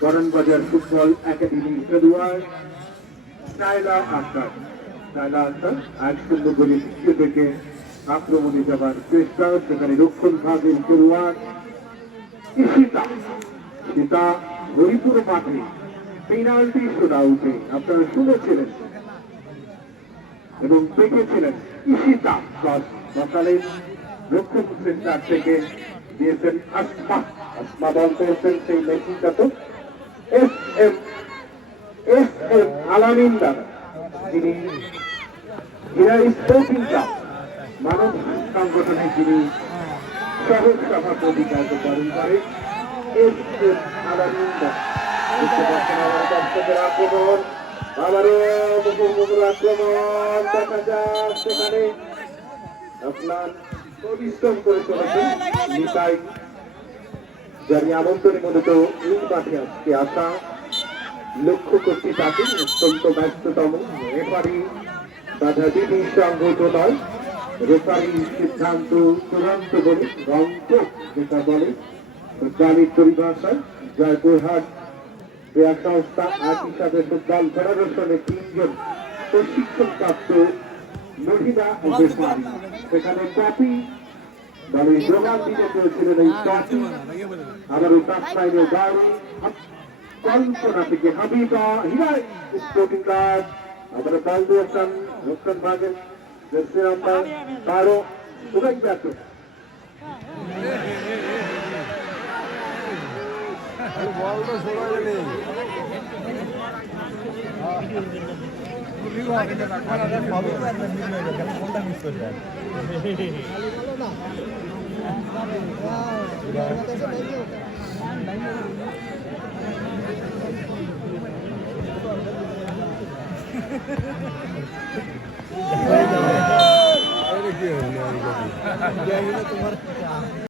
করণবাজার football একাডেমির খেলোয়াড় নাইলা আক্তার। নাইলা আক্তার 1-0 গোলে পিছিয়ে থেকে আক্রমণে যাবার চেষ্টা, সেখানে রক্ষণ ভাগের খেলোয়াড় ঈশিতা। সীতা হরিপুর মাঠে পেনাল্টি শুটআউটে আপনারা শুনেছিলেন এবং দেখেছিলেন ঈশিতা বসালেন রক্ষণ সেন্টার থেকে দিয়েছেন আসমা। আসমা বল করছেন সেই মেশিনটা তো এস এম আলামিন্দার, যিনি হিরাই স্পোর্টিং ক্লাব মানব সংগঠনে যিনি সহজ সভাপতি কার্যকরণ করে। এস এম আলামিন্দার বুঝতে পারছেন আমার দর্শকের আক্রমণ, আবারও মুখোমুখি আক্রমণ দেখা যাক। সেখানে আপনার পরিশ্রম করে চলেছেন নিতাই, যার আমন্ত্রণে মূলত এই মাঠে আজকে আসা। লক্ষ্য করছি তাকে অত্যন্ত ব্যস্ততম রেফারি বাধা দিদি সংগত নয়, রেফারি সিদ্ধান্ত চূড়ান্ত বলে রঙ্ক যেটা বলে জালির পরিভাষায়। জয়পুরহাট ক্রীড়া সংস্থা এক হিসাবে ফুটবল ফেডারেশনের 3 জন প্রশিক্ষণপ্রাপ্ত মহিলা রেফারি, সেখানে কপি দলের যোগান দিতে পেরেছিলেন। এই কপি আবারও তার সাইডে গাড়ি কল্পনা থেকে হাবিবা হিরাই স্পোর্টিং ক্লাব আবারও বল দিয়েছেন রক্ষণ ভাগের জার্সি নাম্বার 12 সুরাই ব্যাটু। তোমার